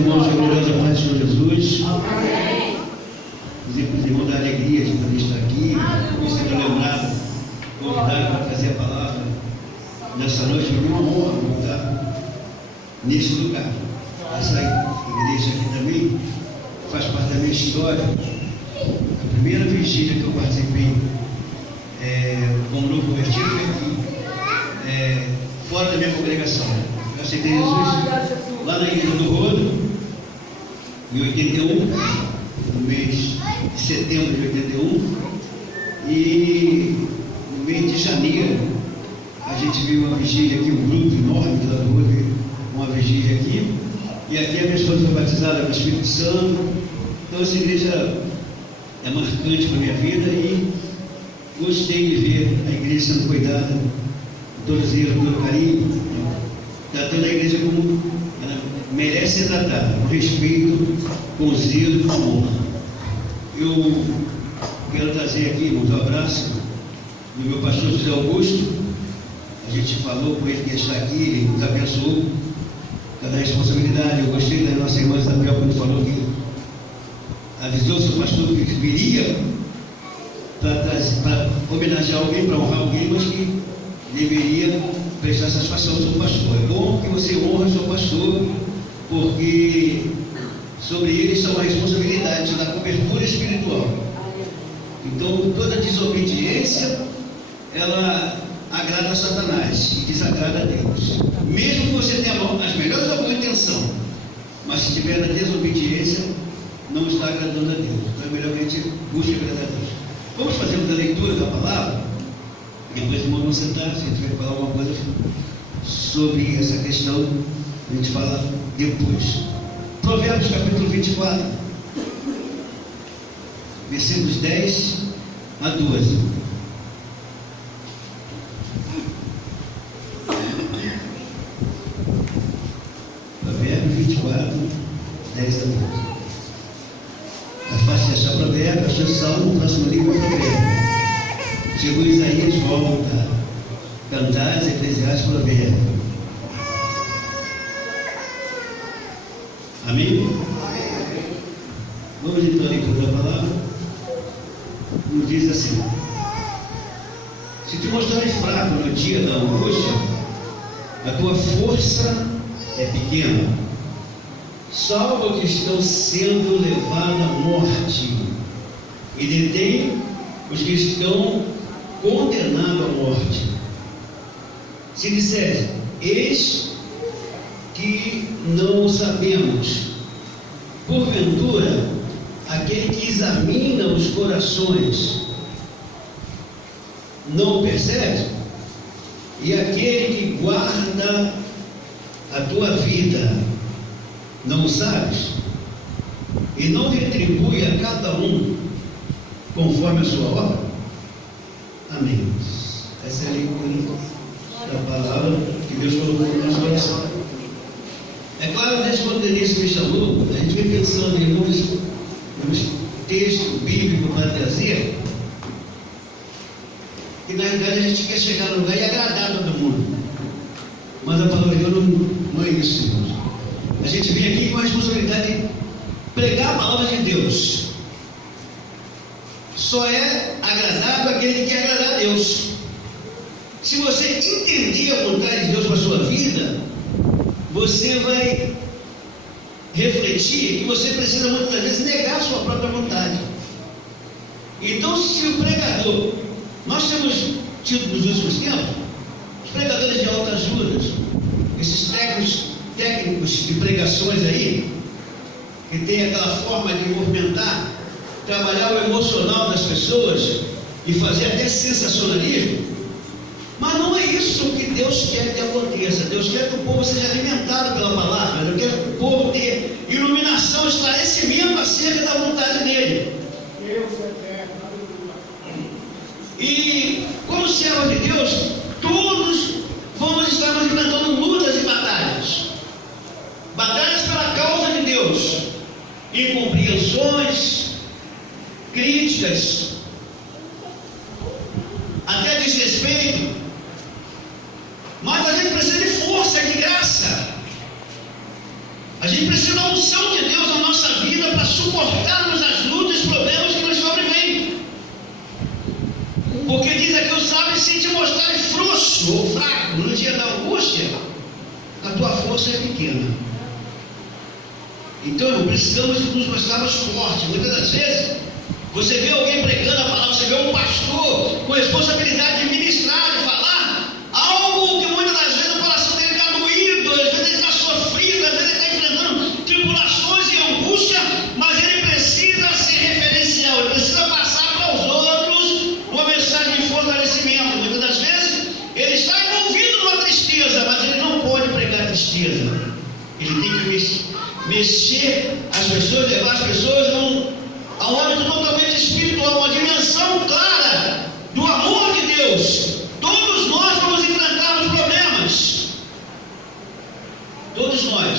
irmãos da gloriosa paz do Senhor Jesus. Os irmãos da alegria de poder estar aqui, de ser lembrado, convidado para trazer a palavra nessa noite. Foi uma honra voltar nesse lugar. Essa igreja aqui também faz parte da minha história. A primeira vigília que eu participei como novo convertido foi aqui, fora da minha congregação. Eu aceitei Jesus lá na Igreja do Rodo, em 81, no mês de setembro de 81, e no mês de janeiro a gente viu uma vigília aqui, um grupo enorme de lá do Rodo, uma vigília aqui, e aqui a minha esposa foi batizada no Espírito Santo. Então essa igreja é marcante para a minha vida e gostei de ver a igreja sendo cuidada, todo zelo, todo carinho, tratando a igreja como ela merece ser tratada, com respeito, com zelo, com honra. Eu quero trazer aqui, irmãos, um abraço do meu pastor José Augusto. A gente falou com ele que está aqui, ele nos abençoou cada responsabilidade. Eu gostei da nossa irmã Isabel quando falou que avisou o seu pastor que viria para homenagear alguém, para honrar alguém, mas que deveria prestar satisfação ao seu pastor. É bom que você honre o seu pastor, porque sobre ele está uma responsabilidade da cobertura espiritual. Então, toda desobediência, ela agrada a Satanás e desagrada a Deus. Mesmo que você tenha as melhores da boa intenção, mas se estiver na desobediência, não está agradando a Deus. Então é melhor que a gente busque agradar a Deus. Vamos fazer uma leitura da palavra? Depois, irmão, vamos sentar, se a gente vai falar alguma coisa sobre essa questão, a gente fala depois. Provérbios capítulo 24, versículos 10 a 12. Provérbios 24, 10 a 12. É fácil de achar provérbio, achou Salmo, o próximo livro é provérbio. Chegou Isaías, volta. Cantares, Eclesiastes, provérbio. Amém? Vamos então à leitura da palavra. Nos diz assim: se te mostrares fraco no dia da angústia, a tua força é pequena. Salva que estão sendo levados à morte, e detém os que estão condenados à morte. Se disseres, eis que não sabemos, porventura, aquele que examina os corações não percebe? E aquele que guarda a tua vida, não sabes? E não retribui a cada um conforme a sua obra? Amém. Essa é a leitura da palavra que Deus colocou no nosso coração. É claro, desde quando o Denise me chamou, a gente vem pensando em alguns textos bíblicos para trazer, e na realidade a gente quer chegar no lugar e agradar todo mundo. Mas a palavra de Deus não é isso, irmãos. A gente vem aqui com a responsabilidade de pregar a palavra de Deus. Só é agradável aquele que quer agradar a Deus. Se você entender a vontade de Deus para a sua vida, você vai refletir que você precisa muitas vezes negar a sua própria vontade. Então, se o pregador, nós temos tido nos últimos tempos os pregadores de autoajuda, esses técnicos de pregações aí, que tem aquela forma de movimentar, trabalhar o emocional das pessoas e fazer até sensacionalismo. Mas não é isso que Deus quer que aconteça. Deus quer que o povo seja alimentado pela palavra. Deus quer que o povo tenha iluminação, esclarecimento acerca da vontade dele. E como servos de Deus, todos vamos estar enfrentando lutas e batalhas. Batalhas pela causa de Deus. Incompreensões, críticas, até desrespeito. Mas a gente precisa de força, de graça. A gente gente precisa da unção de Deus na nossa vida para suportarmos as lutas e problemas que nos sobrevêm. Porque diz aqui o sábio: se te mostrares frouxo ou fraco no dia da angústia, a tua força é pequena. Então, precisamos nos mostrarmos fortes. Muitas das vezes, você vê alguém pregando a palavra, você vê um pastor com responsabilidade de ministrar, de falar algo que muitas das vezes o coração dele está doído, às vezes ele está sofrido, às vezes ele está enfrentando tribulações e angústia, mas ele precisa ser referencial, ele precisa passar para os outros uma mensagem de fortalecimento. Muitas das vezes, ele está envolvido numa tristeza, mas ele não pode pregar tristeza. Ele tem que mexer as pessoas, levar as pessoas a um âmbito totalmente espiritual, uma dimensão clara do amor de Deus. Todos nós vamos enfrentar os problemas. Todos nós.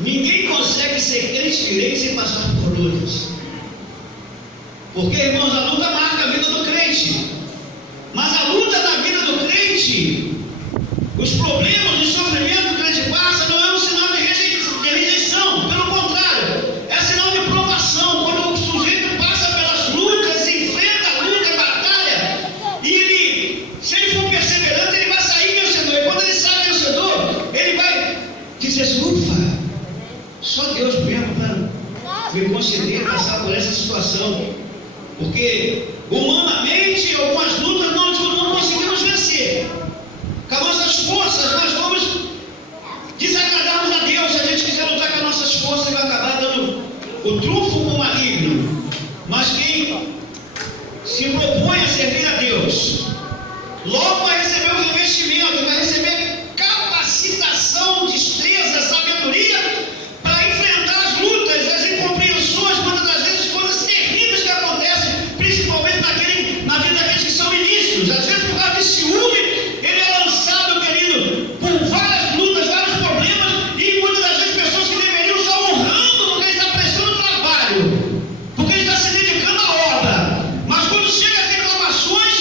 Ninguém consegue ser crente direito sem passar por lutas. Porque, irmãos, a luta marca a vida do crente. Mas a luta da vida do crente, os problemas, o sofrimento que o crente passa, não é um sinal de rejeição. Pelo contrário, é sinal de provação. Quando o sujeito passa pelas lutas, enfrenta a luta, a batalha, e ele, se ele for perseverante, ele vai sair vencedor. E quando ele sai vencedor, ele vai dizer assim: ufa, só Deus mesmo para me conceder passar por essa situação. Porque humanamente algumas lutas nós não conseguimos vencer. Com as nossas forças nós vamos desagradarmos a Deus. Se a gente quiser lutar com as nossas forças, vai acabar dando o trunfo com o maligno. Mas quem se propõe a servir a Deus, logo vai receber o revestimento, vai receber capacitação, destreza, sabedoria para enfrentar as lutas, as incompreensões, muitas das vezes coisas terríveis que acontecem, principalmente na vida daqueles que são ministros. Às vezes, por causa de ciúme, ele é lançado, querido, por várias lutas, vários problemas, e muitas das vezes pessoas que deveriam estar honrando porque ele está prestando trabalho, porque ele está se dedicando à obra. Mas quando chega as reclamações,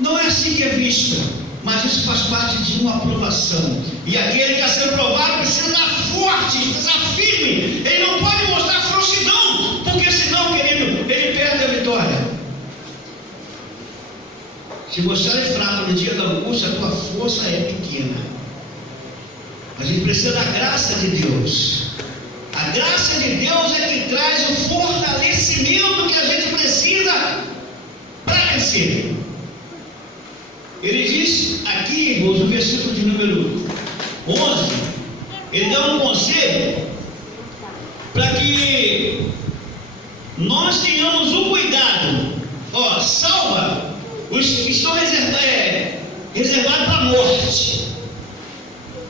não é assim que é vista. Mas isso faz parte de uma aprovação. E aquele que está sendo provado precisa estar forte, precisa estar firme. Ele não pode mostrar frouxidão, porque senão, querido, ele perde a vitória. Se você é fraco no dia da angústia, a tua força é pequena. A gente precisa da graça de Deus. A graça de Deus é que traz o fortalecimento que a gente precisa para vencer. Ele diz aqui, irmãos, no versículo de número 11, ele dá um conselho para que nós tenhamos o cuidado. Salva os que estão reservados para a morte.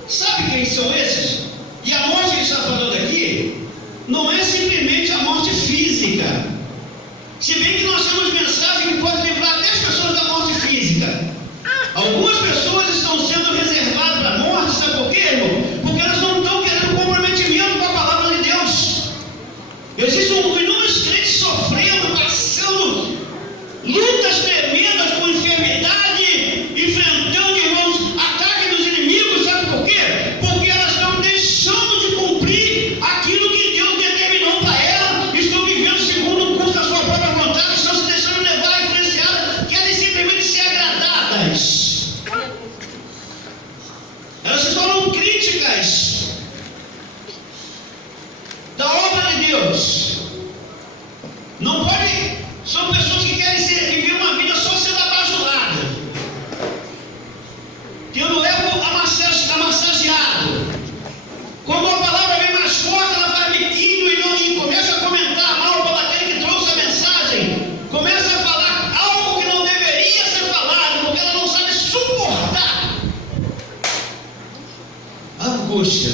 Sabe quem são esses? E a morte que ele está falando aqui não é simplesmente a morte física. Se bem que nós temos mensagem que pode livrar até as pessoas da morte física. Algumas pessoas estão sendo reservadas para a morte, sabe por quê, irmão? Porque elas não estão querendo comprometimento com a palavra de Deus. Existem inúmeros crentes sofrendo, passando lutas tremendas com enfermidade, enfrentando, irmãos, ataque dos inimigos, sabe por quê? Porque elas estão deixando de cumprir aquilo que Deus determinou para elas, estão vivendo segundo o curso da sua própria vontade, estão se deixando levar, influenciadas, querem simplesmente ser agradadas. Elas se tornam críticas da obra de Deus. Não pode. São pessoas que querem viver uma vida só sendo abajurada, tendo o ego amassageado. Quando a palavra vem mais forte, ela faz biquinho e começa a comentar mal para aquele que trouxe a mensagem. Começa a falar algo que não deveria ser falado, porque ela não sabe suportar a angústia.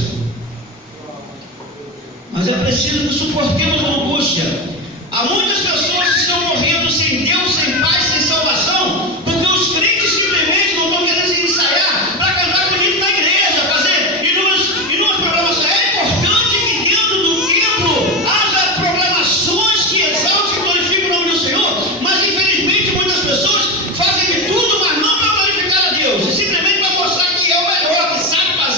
Mas é preciso que suportemos a angústia. Há muitas pessoas que estão morrendo sem Deus, sem paz, sem salvação, porque os crentes simplesmente não estão querendo se ensaiar para cantar bonito na igreja, fazer inúmeras programações. É importante que dentro do templo haja programações que exaltem e glorificam o nome do Senhor, mas infelizmente muitas pessoas fazem de tudo, mas não para glorificar a Deus, e simplesmente para mostrar que é o melhor, que sabe fazer.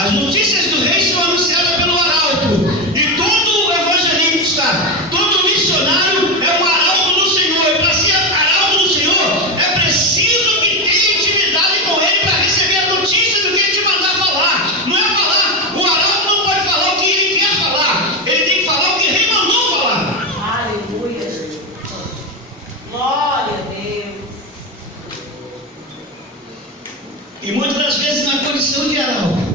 As notícias do rei são anunciadas pelo arauto. E todo evangelista, todo missionário é um arauto do Senhor. E para ser arauto do Senhor, é preciso que tenha intimidade com Ele para receber a notícia do que Ele te mandar falar. Não é falar. O arauto não pode falar o que ele quer falar. Ele tem que falar o que o rei mandou falar. Aleluia. Glória a Deus. E muitas das vezes, na condição de arauto,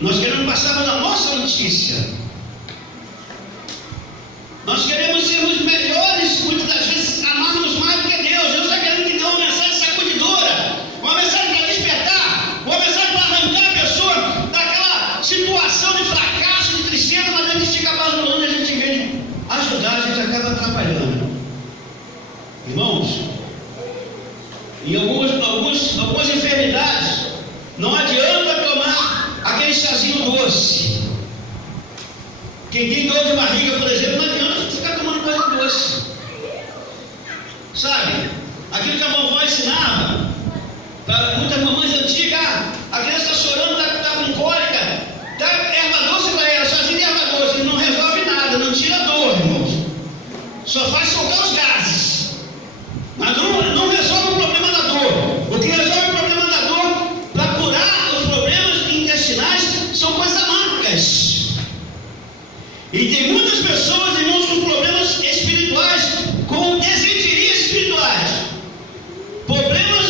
nós queremos passar a nossa notícia. Nós queremos sermos melhores, muitas das vezes amarmos mais do que Deus. Deus está querendo que dê uma mensagem sacudidora, uma mensagem para despertar, uma mensagem para arrancar a pessoa daquela situação de fracasso, de tristeza, mas a gente fica basulando e a gente vem ajudar, a gente acaba atrapalhando. Irmãos, em algumas enfermidades, não adianta tomar aquele chazinho doce. Quem tem dor de barriga, por exemplo, não adianta ficar tomando coisa doce. Sabe? Aquilo que a vovó ensinava, para muitas mamães antigas, a criança chorando, está com cólica, dá erva doce para ela, chazinho de erva doce, não resolve nada, não tira dor, irmãos. Só faz soltar os gases. Mas não resolve o problema da dor. O que resolve o problema da dor, para curar os problemas intestinais, são coisas amargas. E tem muitas pessoas, irmãos, com problemas espirituais, com desentirias espirituais, problemas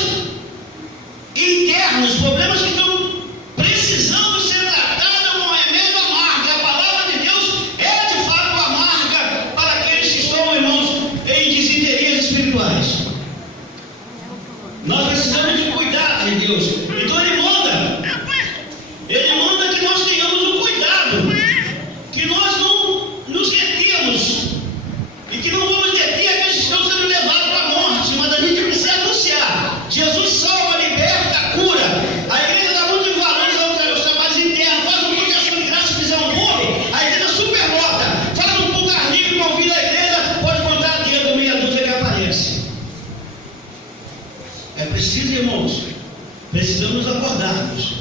internos, problemas que estão precisando ser tratados com remédio amargo. A palavra de Deus é de fato amarga para aqueles que estão, irmãos, em desenterias espirituais. Nós precisamos de cuidado de Deus. Então Ele manda que nós tenhamos o cuidado, que nós não nos detemos e que não vamos deter aqueles que estão sendo levados para a morte, mas a gente precisa anunciar: Jesus salva, liberta, cura. A igreja dá muito valor aos trabalhos internos, faz um culto de ação de graça, fizer um bolo, a igreja superlota, faz um culto carnívoro, convida a igreja, pode contar a dia do meia dúzia que aparece. É preciso, irmãos, precisamos acordarmos.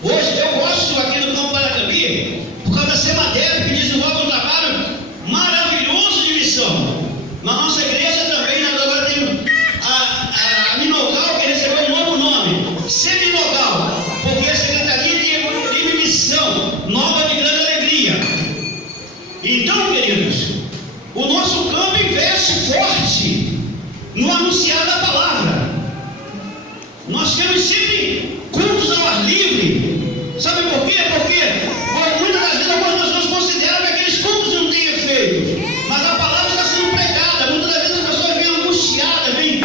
Hoje eu gosto aqui no Campo Paracambi por causa da Semadep, que desenvolve um trabalho maravilhoso de missão. Na nossa igreja também, nós agora temos a Minogal, que recebeu um novo nome, Seminogal, porque é a Secretaria de Missão Nova de Grande Alegria. Então, queridos, o nosso campo investe forte no anunciar da palavra. Nós temos sempre cultos ao ar livre. Sabe por quê? Porque muitas das vezes algumas pessoas consideram que aqueles cultos não têm efeito, mas a palavra está sendo pregada. Muitas das vezes as pessoas vêm angustiadas, vêm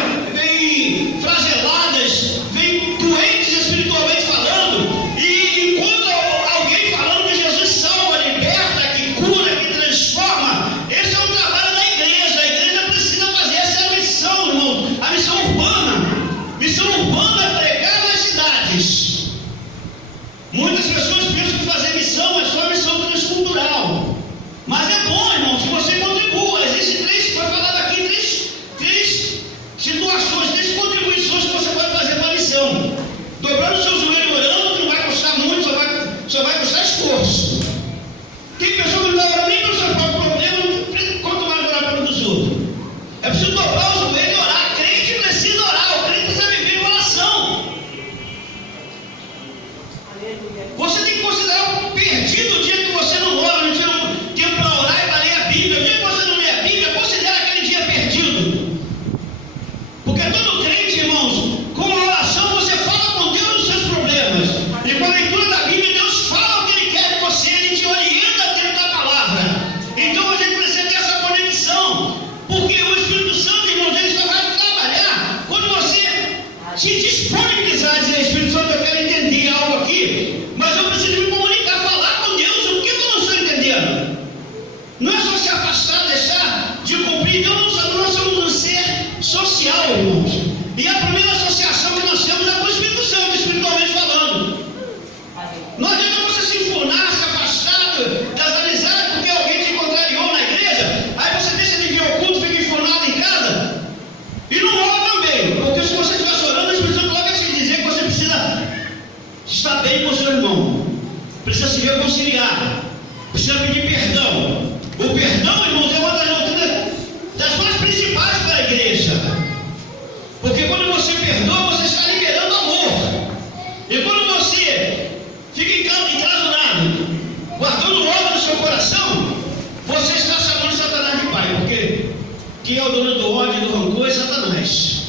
flageladas, vêm doentes espiritualmente falando, e encontram alguém falando que Jesus salva, liberta, que cura, que transforma. Esse é o trabalho da igreja. A igreja precisa fazer essa missão, irmão, a missão urbana. Missão urbana é pregar nas cidades. Muitas pessoas pensam que fazer missão é só missão transcultural. Mas é bom, irmão, se você contribua. Existem foi falado aqui, três situações, 3 contribuições que você pode fazer para a missão. Dobrando o seu joelho orando, que não vai custar muito, só vai custar esforço. Tem pessoa que não está orando nem pelo seu próprio problema, quanto mais orar pelo dos outros. É preciso dobrar o joelho e orar. Crente precisa orar, o crente precisa viver em oração. Você tem que considerar perdido o dia que você não ora, não tira um tempo para orar e para ler a Bíblia. O dia que você não lê a Bíblia, considera aquele dia perdido. Porque todo crente, irmãos, com a oração você fala com Deus dos seus problemas. E com a leitura da Bíblia, Deus fala o que Ele quer de você, Ele te orienta dentro da palavra. Então a gente precisa ter essa conexão. Porque o Espírito Santo, irmãos, ele só vai trabalhar quando você se disponibilizar e dizer: Espírito Santo, eu quero entender algo aqui, mas eu preciso me comunicar, falar com Deus o que eu não estou entendendo. Não é só se afastar, deixar de cumprir. Então nós somos um ser social, irmãos. E a primeira associação que nós temos é com o Espírito Santo, espiritualmente falando. o seu irmão, precisa se reconciliar, precisa pedir perdão. O perdão, irmãos, é uma das mais principais para a igreja. Porque quando você perdoa, você está liberando amor. E quando você fica enclausurado, guardando ódio no seu coração, você está chamando Satanás de pai. Porque quem é o dono do ódio e do rancor é Satanás.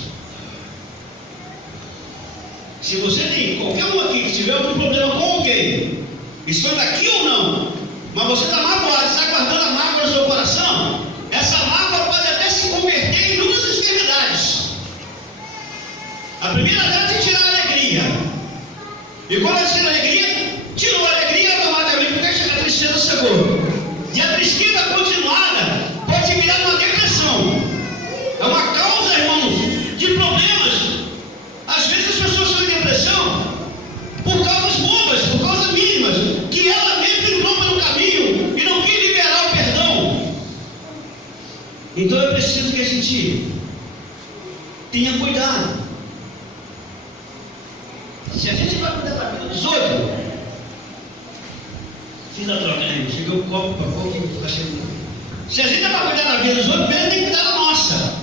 Se você tem qualquer um aqui que tiver algum problema com alguém, estando aqui ou não, mas você está magoado, está guardando a mágoa no seu coração, essa mágoa pode até se converter em duas enfermidades. A primeira delas é tirar a alegria. E quando ela tira a alegria, tirou a alegria automaticamente, porque a tristeza chegou. E a tristeza continuada pode se virar uma depressão. É uma causa, irmãos, de problemas. Às vezes as pessoas estão em depressão por causas bobas, por causas mínimas, que ela mesma entrou no caminho e não quis liberar o perdão. Então é preciso que a gente tenha cuidado. Se a gente vai cuidar da vida dos outros, fiz a troca, né? Cheguei o copo para pouco e está chegando. Se a gente vai cuidar da vida dos outros, primeiro tem que cuidar da nossa.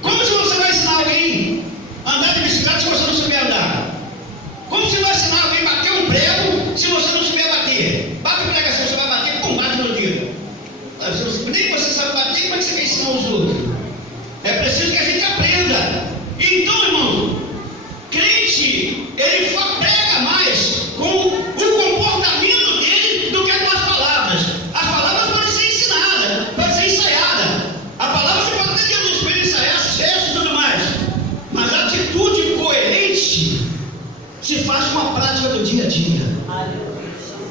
Como se você vai ensinar alguém a andar de bicicleta se você não souber andar? Como se vai ensinar alguém a bater um prego se você não souber bater? Bate o prego assim, você vai bater, pum, bate no dedo. Nem você sabe bater, como é que você quer ensinar os outros? É preciso que a gente aprenda. Então, irmão, crente, ele prega mais com o comportamento dele do que com as palavras. As palavras podem ser ensinadas, podem ser ensaiadas. A palavra você pode ter no espelho ensaiar gestos e tudo mais. Mas a atitude coerente se faz com a prática do dia a dia.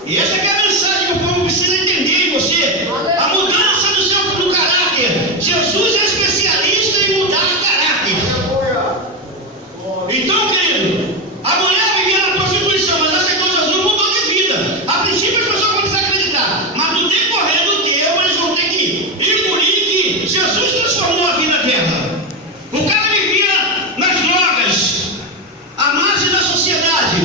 E essa é a mensagem que o povo precisa entender em você. A mudança do caráter. Jesus é especialista em mudar caráter. Então, querido, a mulher vivia na prostituição, mas aceitou Jesus, mudou de vida. A princípio as pessoas vão desacreditar, mas no decorrer do tempo eles vão ter que engolir que Jesus transformou a vida dela. O cara vivia nas drogas, à margem da sociedade,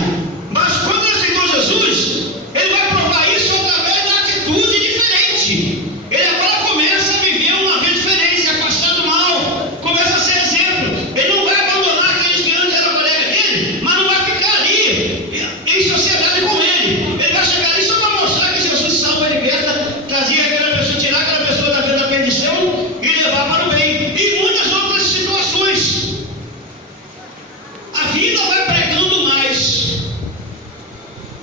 mas quando ele aceitou Jesus, ele vai provar isso através da atitude diferente. Ele agora começa a viver uma vida diferente, se afastar do mal, começa a ser exemplo. Ele não vai abandonar aqueles que antes eram colega dele, mas não vai ficar ali em sociedade com ele. Ele vai chegar ali só para mostrar que Jesus salva e liberta, trazia aquela pessoa, tirar aquela pessoa da vida da perdição e levar para o bem. E muitas outras situações. A vida vai pregando mais.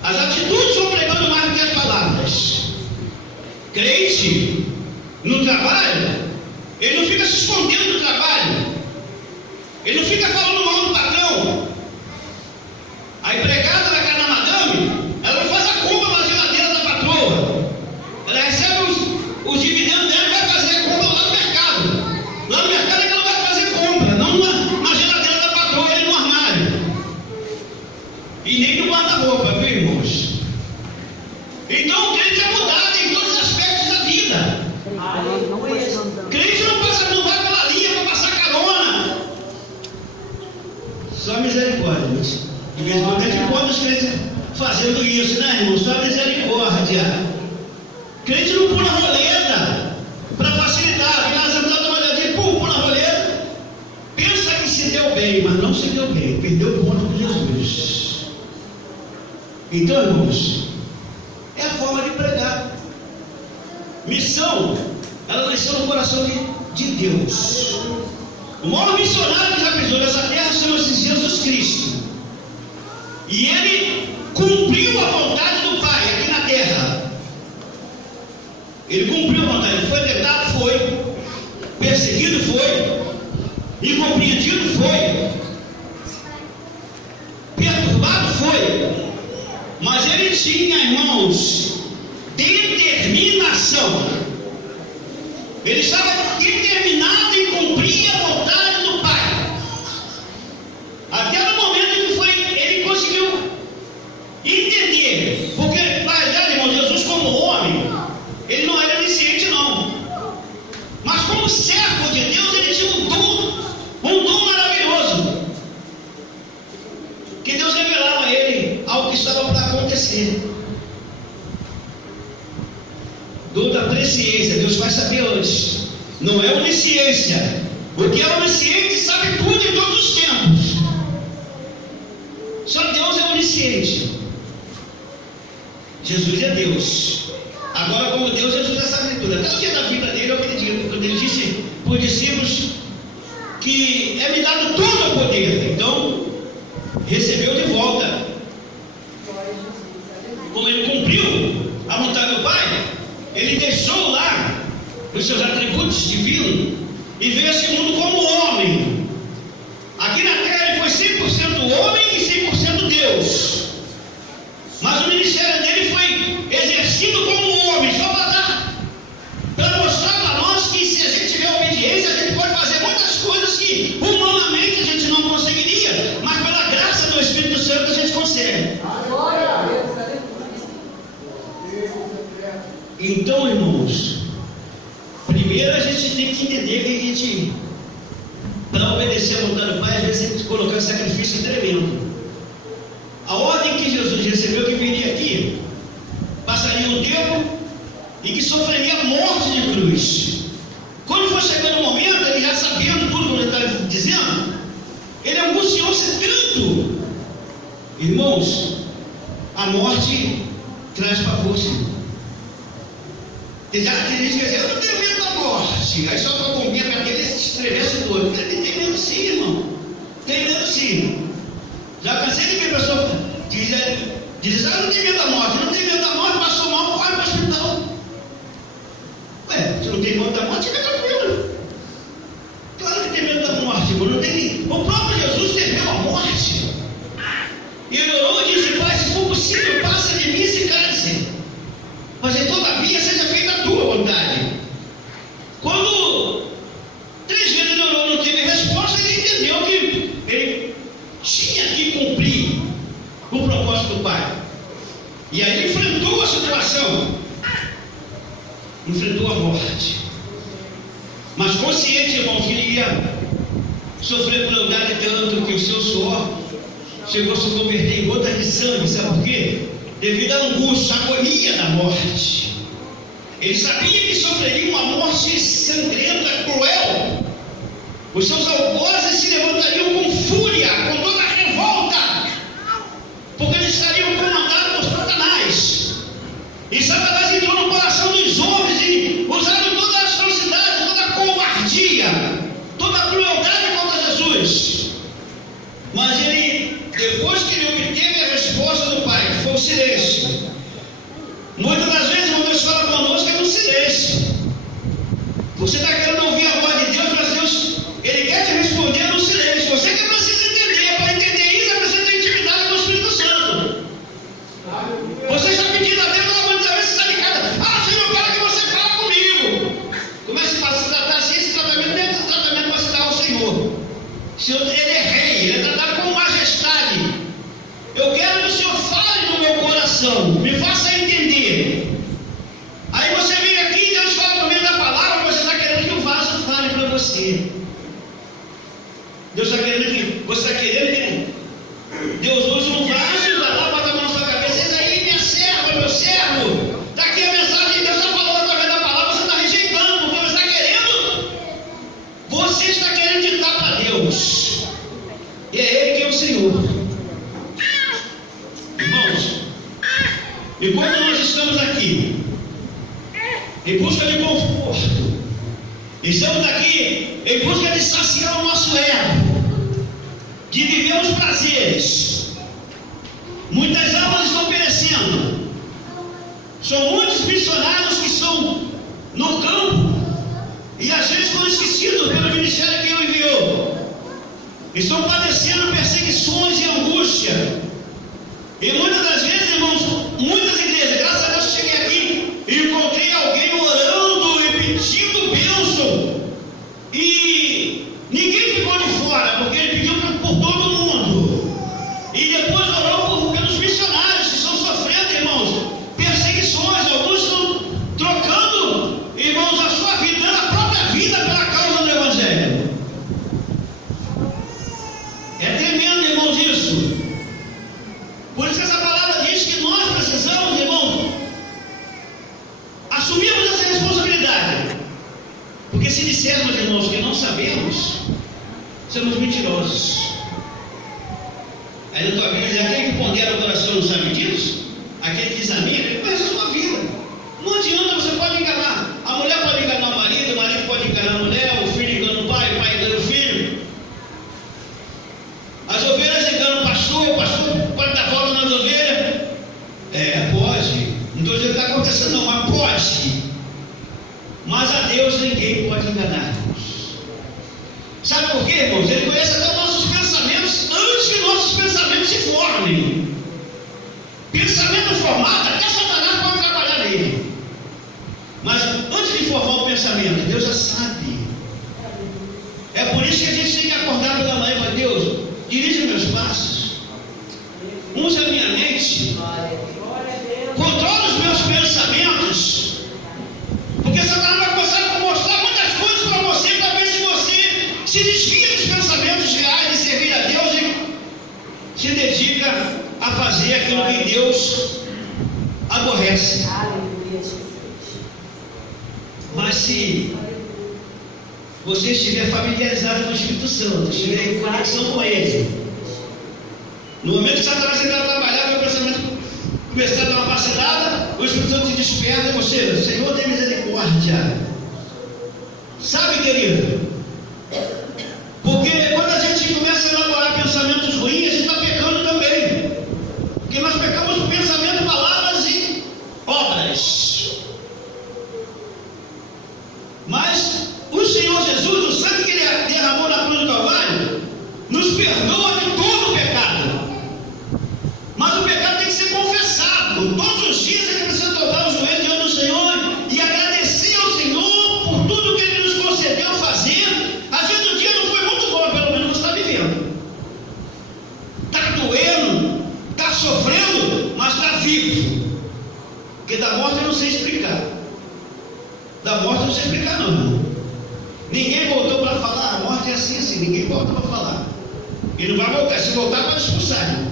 As atitudes vão pregando mais do que as palavras. Crente, no trabalho, ele não fica se escondendo do trabalho. Ele não fica falando mal do patrão. A empregada da casa da madame, ela não faz a compra na geladeira da patroa. Ela recebe os dividendos dela e vai fazer a compra lá no mercado. Lá no mercado é que ela vai fazer compra, não na geladeira da patroa, nem no armário. E nem no guarda-roupa, viu, irmãos? Então o crente é mudado em todos os aspectos da vida. Crente não vai pela linha para passar carona. Só misericórdia. De vez em quando a gente encontra os crentes fazendo isso, né, irmão? Só misericórdia. Crente não pula roleta para facilitar. Fica sentado uma olhadinha, pum, pula roleta. Pensa que se deu bem, mas não se deu bem. Perdeu o ponto com Jesus. Então, irmãos, é a forma de pregar. Missão, ela nasceu no coração de Deus. O maior missionário que já pisou nessa terra chama-se Jesus Cristo. E ele cumpriu a vontade do Pai aqui na terra. Ele cumpriu a vontade. Ele foi tentado, foi. Perseguido, foi. Incompreendido, foi. Perturbado, foi. Mas ele tinha, irmãos, determinação. Ele estava determinado em cumprir a vontade do Pai. Até no momento em que ele conseguiu entender. Porque, na verdade, irmão, Jesus como homem, ele não era onisciente, não. Mas como servo de Deus, ele tinha um dom maravilhoso. Que Deus revelava a ele. onisciência, Deus vai saber antes. Não é onisciência. O que é onisciente sabe tudo em todos os tempos. Só Deus é onisciente. Jesus é Deus. Agora, como Deus, Jesus já sabe tudo. Até o dia da vida dele, eu acredito, quando ele disse para os discípulos que é me dado todo o poder. Então, recebeu de volta. Como ele cumpriu a vontade do Pai, ele deixou lá os seus atributos divinos e veio a esse mundo como homem. Aqui na terra ele foi 100% homem e 100% Deus. Mas o ministério dele foi exercido como homem, só para mostrar para nós que se a gente tiver obediência, a gente pode fazer muitas coisas que humanamente a gente não conseguiria, mas pela graça do Espírito Santo a gente consegue. Então, irmãos, primeiro a gente tem que entender que a gente, para obedecer a vontade do Pai, às vezes tem que colocar sacrifício tremendo. A ordem que Jesus recebeu, que viria aqui, passaria um tempo e que sofreria a morte de cruz. Quando for chegando o momento, ele já sabendo tudo que ele está dizendo, ele angustiou-se tanto. Irmãos, a morte traz pavor, sim. Tem gente que diz, eu não tenho medo da morte. Aí só para a bombinha para que ele se estremece todo. Ele tem medo sim, irmão. Tem medo sim. Já cansei de ver pessoas diz, eu não tenho medo da morte. Não tenho medo da morte, passou mal, corre para o hospital. Ué, se não tem medo da morte, fica tranquilo. Claro que tem medo da morte, irmão. Não tem. O próprio Jesus temeu a morte. E ele orou e disse, Pai, se for possível, passa de mim esse cálice. Mas todavia seja feita a tua vontade. Quando 3 vezes ele orou, não teve resposta, ele entendeu que ele tinha que cumprir o propósito do Pai. E aí ele enfrentou a situação, enfrentou a morte, mas consciente, irmãos, que ele ia sofrer crueldade tanto que o seu suor chegou a se converter em gotas de sangue. Sabe por quê? Devido à angústia, à agonia da morte. Ele sabia que sofreria uma morte sangrenta, cruel. Os seus algozes se levantariam com fúria, com toda a revolta, porque eles estariam comandados por Satanás. E Satanás entrou no coração dos homens e usaram toda a atrocidade, toda a covardia, toda a crueldade contra Jesus. Mas ele, depois que ele obteve a resposta do Pai, que foi o silêncio. Muitas das vezes, quando Deus fala conosco, é no silêncio. Você está querendo ouvir a voz de Deus, mas Deus, Ele quer te responder no silêncio. Você que precisa entender. Para entender isso, é preciso ter intimidade com o Espírito Santo. Você está pedindo a Deus, muitas vezes você está em casa. Senhor, eu quero que você fale comigo. Comece a se tratar assim, esse tratamento não é tratamento para se dar ao Senhor. O Senhor, Ele é rei, Ele é tratado com majestade. Eu quero que o Senhor fale no meu coração, me faça entender. Aí você vem aqui e Deus fala por meio da palavra, você está querendo que o vaso fale para você. Deus está querendo que, você está querendo que Deus use um vaso, vai lá, bota a mão na sua cabeça, diz aí, minha serva, meu servo, está aqui a mensagem de Deus, está falando através da palavra, você está rejeitando, porque você está querendo ditar para Deus. E é Ele que é o Senhor. Irmãos, enquanto nós estamos aqui em busca de conforto, estamos aqui em busca de saciar o nosso ego, de viver os prazeres, muitas almas estão perecendo. São muitos missionários que estão no campo e às vezes foram esquecidos pelo ministério que o enviou, estão padecendo perseguições e angústia. E muitas das vezes, irmãos, muitas igrejas, graças a Deus eu cheguei aqui e encontrei alguém orando e pedindo bênção. E ninguém ficou de fora, porque ele pediu por todo mundo. E depois orou pelos missionários que estão sofrendo, irmãos, perseguições. Alguns estão trocando, irmãos, a sua vida, dando a própria vida pela causa do Evangelho. É tremendo, irmãos, isso. Por isso que essa palavra dissermos, irmãos, que não sabemos, somos mentirosos. Aí na tua Bíblia diz: aquele que pondera o coração não sabe disso? Aquele que examina, ele conhece a sua vida. Não adianta, você pode enganar. A mulher pode enganar o marido pode enganar a mulher, o filho engana o pai engana o filho. As ovelhas enganam o pastor pode dar volta nas ovelhas. Pode. Não estou dizendo que está acontecendo, não, mas pode. Mas a Deus ninguém pode enganar. Sabe por quê, irmãos? Ele conhece até os nossos pensamentos antes que nossos pensamentos se formem. Pensamento formado, até Satanás pode trabalhar nele. Mas antes de formar o pensamento, Deus já sabe. É por isso que a gente tem que acordar pela manhã e falar: Deus, dirige meus passos, usa a minha mente, controla os meus pensamentos, porque Satanás vai começar a mostrar muitas coisas para você, para ver se você se desvia dos pensamentos reais de servir a Deus e se dedica a fazer aquilo que Deus aborrece. Mas se você estiver familiarizado com o Espírito Santo, estiver em conexão com Ele, no momento que Satanás entrar a trabalhar, o pensamento começar a dar uma vacilada, o Espírito Santo se desperta e você: Senhor, tem misericórdia. Sabe, querido? Porque quando a gente começa a elaborar pensamentos ruins, a gente está pecando também. Porque nós pecamos por pensamento, palavras e obras. Mas o Senhor Jesus, o sangue que Ele derramou na cruz do Calvário, nos perdoa de todo o pecado. Mas o pecado tem que ser confessado. Todos os dias ele precisa dobrar o joelho diante do Senhor e agradecer ao Senhor por tudo que Ele nos concedeu fazer. Às vezes o dia não foi muito bom, pelo menos você está vivendo. Está doendo, está sofrendo, mas está vivo. Porque da morte eu não sei explicar. Da morte eu não sei explicar, não. Ninguém voltou para falar. A morte é assim, ninguém volta para falar. Ele não vai voltar. Se voltar, pode expulsar.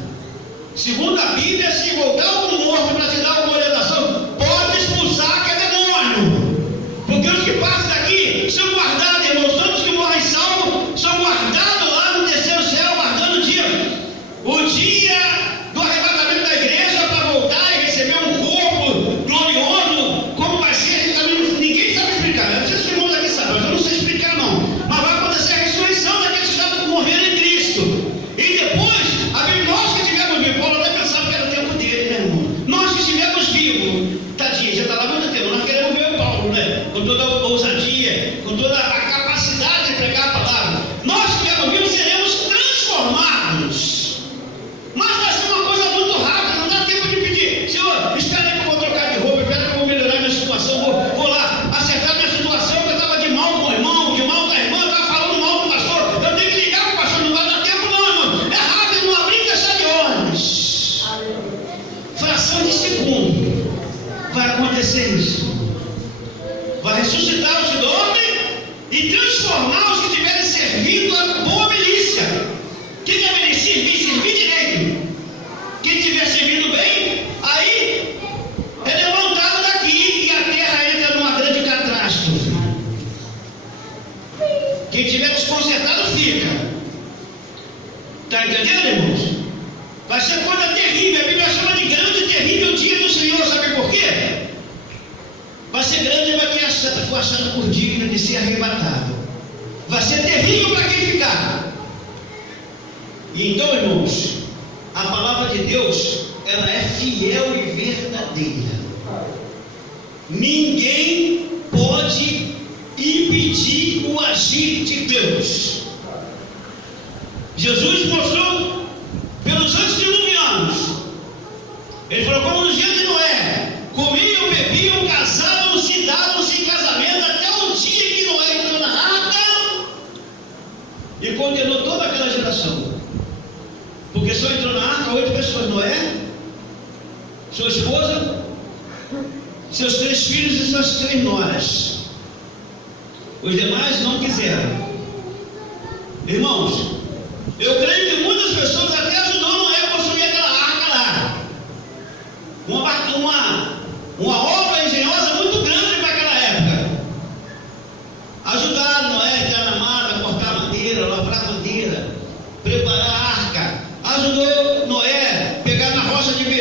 Segundo a Bíblia, se voltar um morto para te dar uma orientação, pode expulsar que é demônio. Porque os que passam daqui são guardados, irmãos. Todos que morrem salvos são guardados lá no terceiro céu, guardando o dia do arrebatamento da igreja, para voltar e receber um corpo glorioso. Como vai ser? Ninguém sabe explicar. Eu não sei se os irmãos aqui sabem, mas eu não sei explicar, não. Mas vai acontecer a ressurreição daqueles que já morreram em Cristo. E depois, a Bíblia, nós que tivemos vivos, Paulo até pensava que era o tempo dele, né, irmão? Nós que estivemos vivos, tadinho, já está lá muito tempo. Nós queremos ver o Paulo, né? Com toda a ousadia, com toda a capacidade de pregar a palavra. Nós que estivemos vivos seremos transformados. Mas vai ser uma coisa muito rápida, não dá tempo de pedir: Senhor, espera aí que eu vou trocar de roupa, espera que eu vou melhorar minha situação, vou lá acertar minha situação, que eu estava de mal com o irmão, de mal com a irmã, estava falando mal com o pastor, eu tenho que ligar para o pastor, não vai dar tempo não, irmão. É rápido, não abrir e fechar de olhos. Fração de segundo vai acontecer isso. Vai ressuscitar os que dormem e transformar os que tiverem servido a boa milícia. Quem tiver servir direito. Quem tiver servindo bem, aí é levantado daqui e a terra entra numa grande catástrofe. Quem tiver desconcertado fica. Está entendendo, irmãos? Vai ser coisa terrível. A Bíblia chama de grande e terrível dia do Senhor. Sabe por quê? Vai ser grande para quem for achado por digno de ser arrebatado. Vai ser terrível para quem ficar. E então, irmãos, a palavra de Deus, ela é fiel e verdadeira. Ninguém pode impedir o agir de Deus. Jesus mostrou pelos antediluvianos. Ele falou: como nos dias de Noé, comiam, bebiam, casavam-se, davam-se em casamento, até o dia que Noé entrou na arca e condenou toda aquela geração. Porque só entrou na arca 8 pessoas: Noé, sua esposa, seus 3 filhos e suas 3 noras. Os demais não quiseram. Irmãos, eu creio que muitas pessoas até ajudou Noé a construir aquela arca lá. Uma obra engenhosa muito grande para aquela época. Ajudaram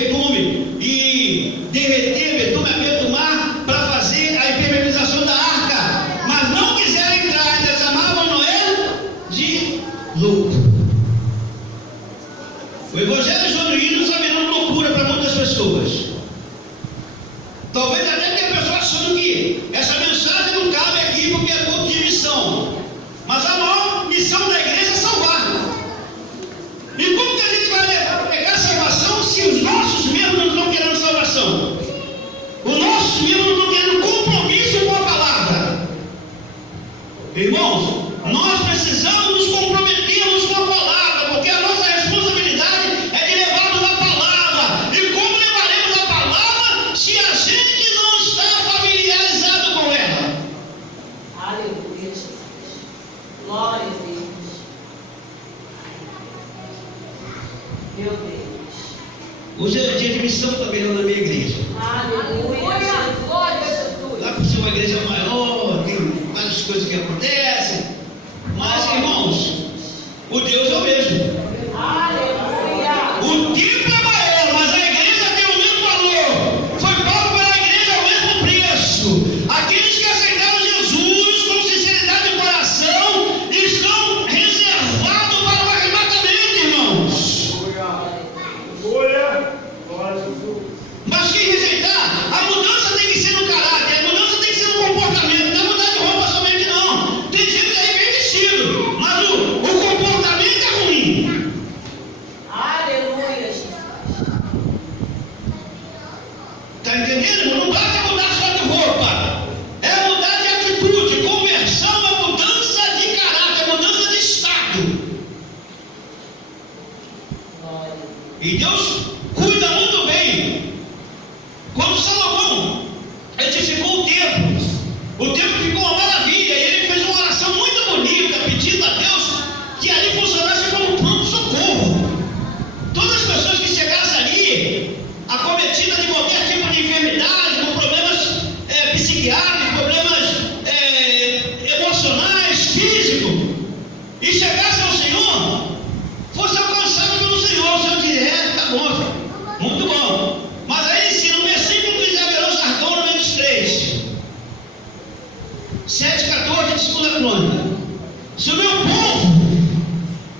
betume e derreter betume a beira do mar para fazer a impermeabilização da arca, mas não quiseram entrar, ainda chamavam Noé de louco. O evangelho genuíno está virando loucura para muitas pessoas. Talvez até tenha pessoas achando que essa mensagem não cabe aqui porque é pouco de missão. Mas a maior missão da igreja é salvar. E como que a gente vai pegar salvação se os nossos mesmos não estão querendo salvação? Os nossos mesmos não estão querendo compromisso com a palavra. Irmãos, nós precisamos nos comprometermos com a palavra, porque a nossa responsabilidade é de levarmos a palavra. E como levaremos a palavra se a gente não está familiarizado com ela? Aleluia, Jesus. Glória a Deus. Meu Deus. Hoje é dia de missão também lá na minha igreja. Aleluia, Jesus. Glória a Jesus. Lá por ser uma igreja maior, tem várias coisas que acontecem. Mas, irmãos, o Deus é o mesmo. Aleluia. O tempo é maior, mas a igreja tem o mesmo valor. Foi pago pela igreja ao mesmo preço. Aqueles que aceitaram Jesus com sinceridade de coração estão reservados para o arrebatamento, irmãos. Glória a Jesus. Mas quem rejeitar, a mudança tem que ser no caráter, a mudança tem que ser no comportamento. Não é mudar de roupa somente, não. Tem gente aí bem vestido, mas o comportamento é ruim. Aleluia, Jesus. Está entendendo? Não basta mudar só de roupa, é mudar de atitude. Conversão é mudança de caráter, é mudança de estado. Glória. E Deus cuida muito bem. Quando Salomão edificou o templo ficou uma maravilha, e ele fez uma oração muito bonita, pedindo a Deus que ali funcionasse como pronto-socorro. Todas as pessoas que chegassem ali, acometidas de qualquer tipo de enfermidade, com problemas psiquiátricos, problemas emocionais, físicos, e chegassem ao Senhor, fosse alcançado pelo Senhor. O Senhor diz: tá bom, muito bom. Mas aí ele ensina um versículo que Isabel Zarcão, no meio dos 3. 7,14 de 2 Crônica. Se o meu povo,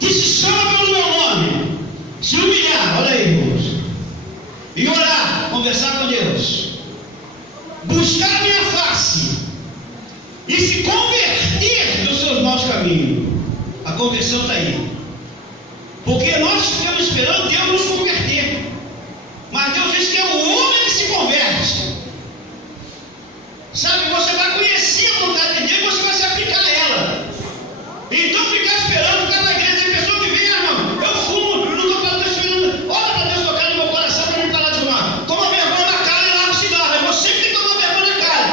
que se chama pelo meu nome, se humilhar, olha aí, irmãos, e orar, conversar com Deus, buscar a minha face e se converter dos seus maus caminhos, a conversão está aí. Porque nós ficamos esperando Deus nos converter, mas Deus diz que é o homem que se converte. Sabe, você vai conhecer a vontade de Deus e você vai se aplicar a ela. Então ficar esperando, ficar na igreja, tem pessoa que vem: irmão, eu fumo, eu não estou falando Deus esperando. Olha para Deus tocar no meu coração para me parar de fumar. Toma vergonha na cara e larga o cigarro. É você que tem que tomar vergonha na cara.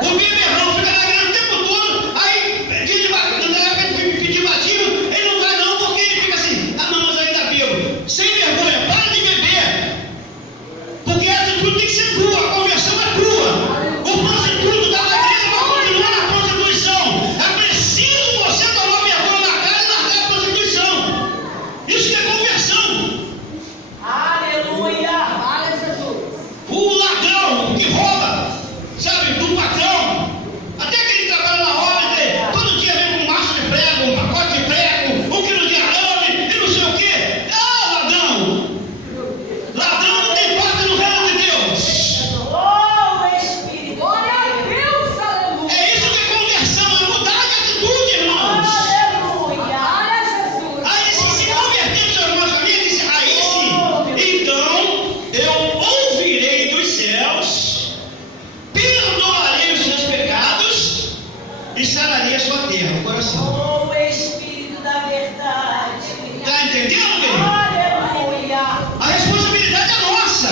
O beberrão fica na igreja o tempo todo, aí pedir batismo, ele não vai não, porque ele fica assim: ah não, mas ainda bebo. Sem vergonha, para de beber. Porque a atitude tem que ser tua, a conversão é tua. O prostituto da igreja vai continuar na prostituição. É preciso você tomar vergonha na cara e largar a prostituição. Isso que é conversão. Aleluia. Glória a Jesus. O ladrão que rouba, sabe, do patrão, até aquele que trabalha na obra, todo dia vem com um maço de prego, um pacote de prego, 1 quilo de arame e não sei o quê. Ah, ladrão! Ladrão não tem parte no reino de Deus. Oh, Espírito. Glória a Deus. Aleluia. É isso que é conversão, é mudar de atitude, irmãos. Aleluia. Glória a Jesus. Aí se converter os seus maus caminhos, disse: aí sim, então eu ouvirei dos céus, perdoarei os seus pecados e sararei a sua terra, o coração. Oh, Espírito da verdade. Está entendendo, querido? Aleluia. A responsabilidade é nossa.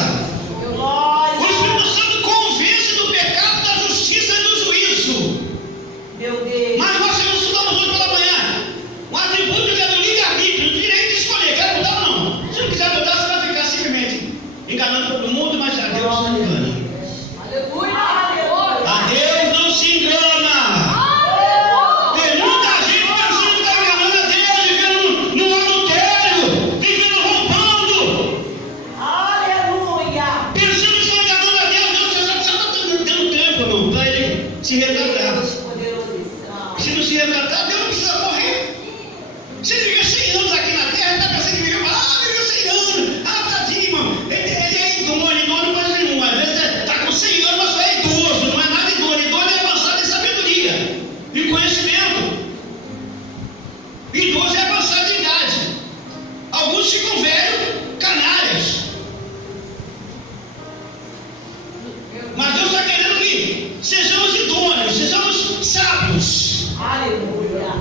Glória. O Espírito Santo convence do pecado, da justiça e do juízo. Meu Deus. Mas nós estudamos hoje pela manhã um atributo que é do livre-arbítrio, do direito de escolher. Quer mudar ou não? Se não quiser mudar, você vai ficar simplesmente enganando todo mundo, mas a Deus não se engana. Aleluia. Aleluia. A Deus não se engana. Tem muita gente pensando que está enganando a Deus, vivendo no adultério, vivendo roubando. Aleluia. se retratar. Deus poderosíssimo. Se não se retratar, Deus não precisa morrer. Se ele viveu 100 anos aqui na terra, está pensando que viveu, viveu 100 anos. Tadinho, irmão. Ele é idoso, mas nenhum. Às vezes está com 100 anos, mas só é idoso. Não é nada idoso. Idoso é avançado em sabedoria e conhecimento. Idoso é avançado em idade. Alguns ficam velhos, canalhas. Mas Deus está querendo que sejamos idôneos, sejamos sábios. Aleluia.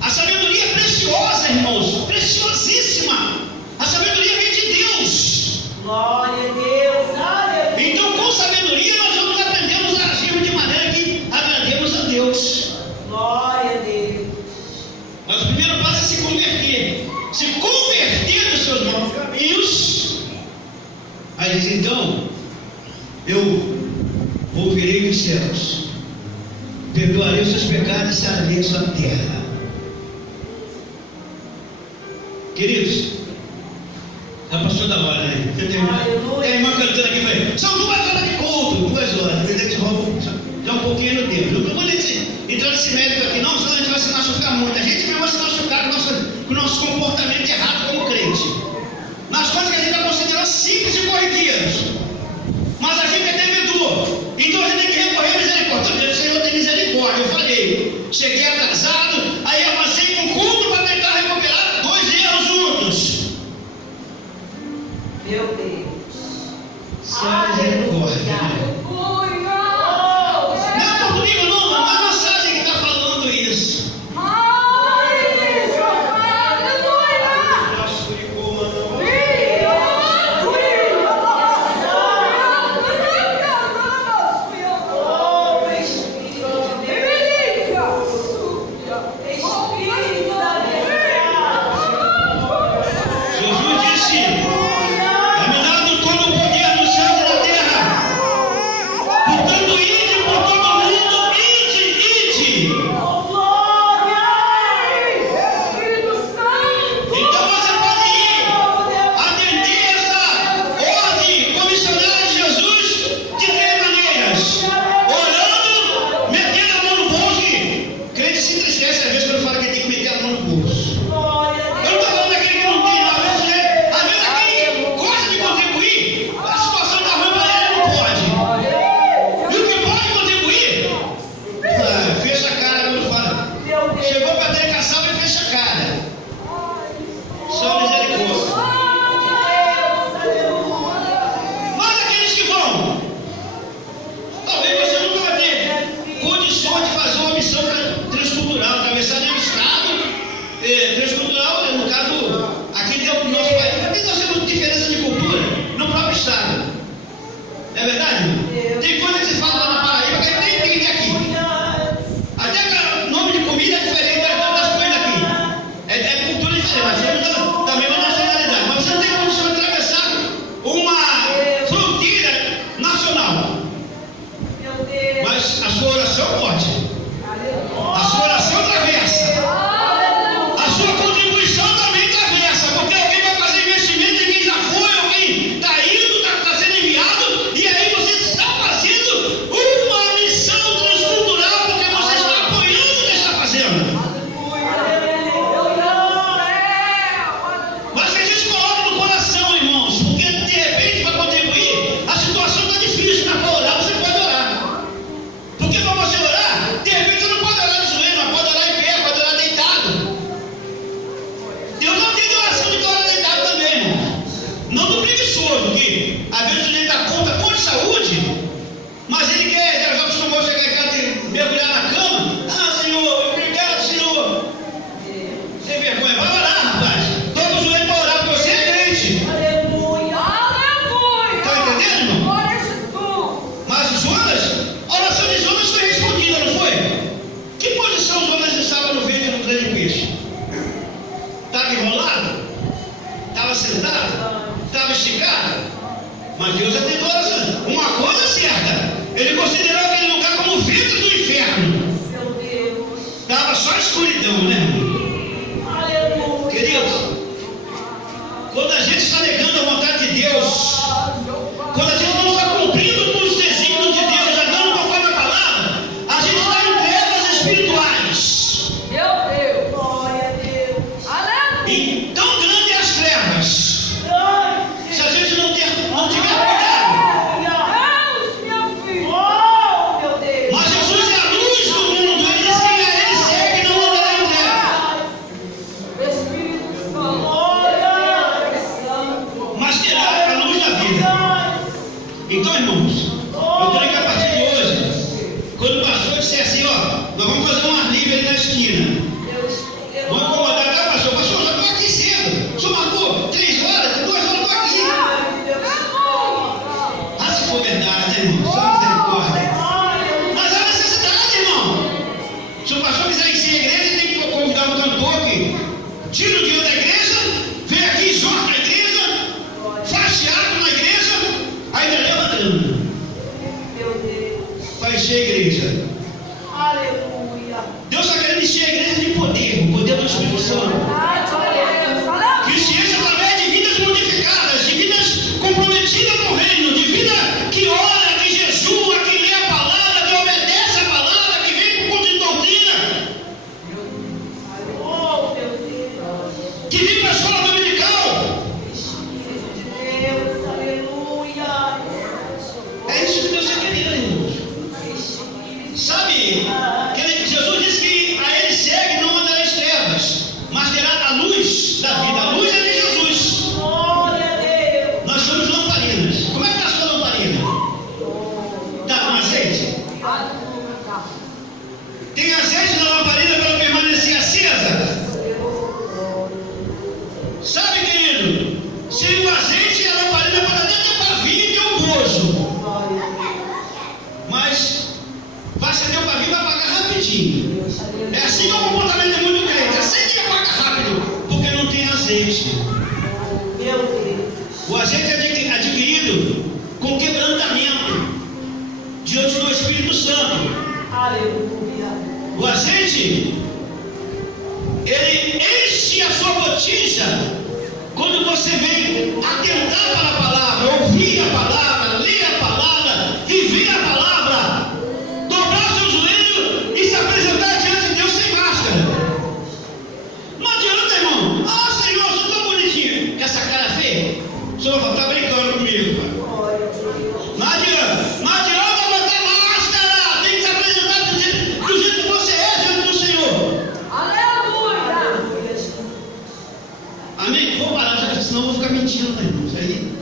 A sabedoria é preciosa, irmãos, preciosíssima. A sabedoria vem de Deus. Glória a Deus. Aleluia. Então, com sabedoria, nós vamos aprendemos a agir de maneira que agrademos a Deus. Glória a Deus. Mas o primeiro passo é se converter. Se converter dos seus maus caminhos. Aí diz, então, eu ouvirei dos céus, perdoarei os seus pecados e sararei a sua terra. Queridos, já passou da hora, né? A irmã cantando aqui, falei, são 2 horas de culto, 2 horas, a gente rouba já um pouquinho no tempo. Eu não vou entrar nesse mérito aqui, não, senão a gente vai se machucar muito. A gente mesmo vai se machucar com o nosso comportamento errado como crente. Nas coisas que a gente vai considerar simples e corriqueiras. Mas a gente é devedor. Então a gente tem que recorrer à misericórdia. O Senhor tem misericórdia. Eu falei, cheguei atrasado, aí avancei com culto para tentar recuperar 2 erros juntos. Meu Deus. Se a misericórdia, né? Não é comigo, não é a mensagem que está falando isso. Mas Deus atendeu a oração. Uma coisa certa, ele considerou aquele lugar como vidro do inferno. Estava só escuridão, né? Queridos, quando a gente está negando a vontade de Deus, quando a gente não está cumprindo com os desígnios de Deus Então, irmãos, eu creio que a partir de hoje, quando o pastor disser assim, ó, nós vamos fazer um ar livre ali na esquina. Vamos incomodar, tá, pastor? Pastor, eu já estou aqui cedo. O senhor marcou 3 horas, 2 horas, eu estou aqui. Ah, se for verdade, irmão, só misericórdia. Mas há necessidade, irmão. Se o pastor quiser encher a igreja, tem que convidar um cantor que tira o dinheiro da igreja, vem aqui, exorta a igreja, faz teatro na igreja, ainda leva grana. Vai encher a igreja. Aleluia. Deus está querendo encher a igreja de poder, o poder do Espírito Santo. Que se enche através de vidas modificadas, de vidas comprometidas com o reino, de vida que ora, que jejua, que lê a palavra, que obedece a palavra, que vem com culto de doutrina, Oh, meu Deus. que vem para a escola dominical. Deus, aleluia. É isso que Deus está querendo, irmãos. Sabe, Jesus disse que a ele segue não andará em trevas, mas terá a luz da vida. A luz é de Jesus. Glória a Deus. Nós somos lamparinas. Como é que está a sua lamparina? Está com azeite? Tem azeite na lamparina para ela permanecer acesa? Sabe, querido, sem o azeite a lamparina pode até ter pavio e ter um bojo, mas vai acender o pavio e vai apagar rapidinho. É assim que é o comportamento de muito crente. Acende e apaga rápido, porque não tem azeite. Meu Deus. O azeite é adquirido com quebrantamento diante do Espírito Santo. Aleluia. O azeite, ele enche a sua botija quando você vem atentar para a palavra, ouvir a palavra, ler a palavra, viver a palavra, dobrar seu joelho e se apresentar diante de Deus sem máscara. Não adianta, irmão. Ah, Senhor, eu sou tão bonitinho. Com essa cara feia? O Senhor vai estar brincando comigo, pai. Não adianta. Não adianta botar máscara. Tem que se apresentar do jeito que você é diante do Senhor. Aleluia. Amém? Vou parar, senão eu vou ficar mentindo, né, irmãos? Aí,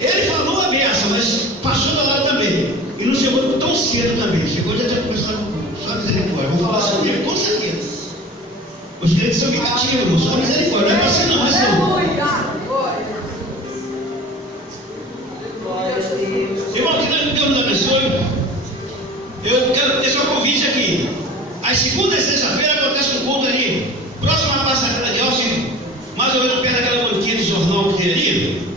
ele falou a benção, mas passou da hora também. E não chegou tão cedo também. Chegou já tinha começado só misericórdia. Vou falar sobre ele, com certeza. Os crentes são vingativos, só misericórdia. Não é para ser não, é seu. Aleluia. Glória a Deus. Irmão, que Deus nos abençoe. Eu quero deixar um convite aqui. Às segundas e sexta-feira acontece um culto ali, próximo à Passarela de Alce, mais ou menos perto daquela banquinha de jornal que tem ali,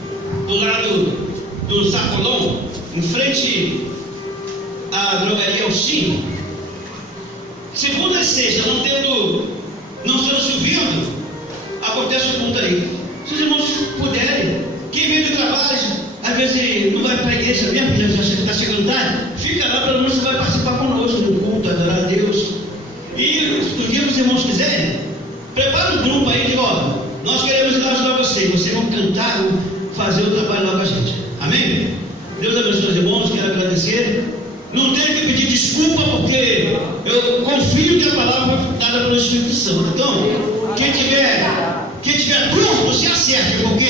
do lado do Sacolão, em frente à drogaria Alcim. Segunda e sexta, não estando chovendo, acontece um culto ali. Se os irmãos puderem, quem vem do trabalho, às vezes não vai para a igreja mesmo, já está chegando tarde, fica lá, pelo menos você vai participar conosco do culto, adorar a Deus. E os dias que os irmãos quiserem, prepara um grupo aí que, ó, nós queremos ir lá ajudar vocês vão cantar, vão fazer o trabalho lá com a gente. Amém? Deus abençoe os irmãos, quero agradecer. Não tenho que pedir desculpa, porque eu confio que a palavra foi dada pelo Espírito Santo. Então, quem tiver turno, se acerte, porque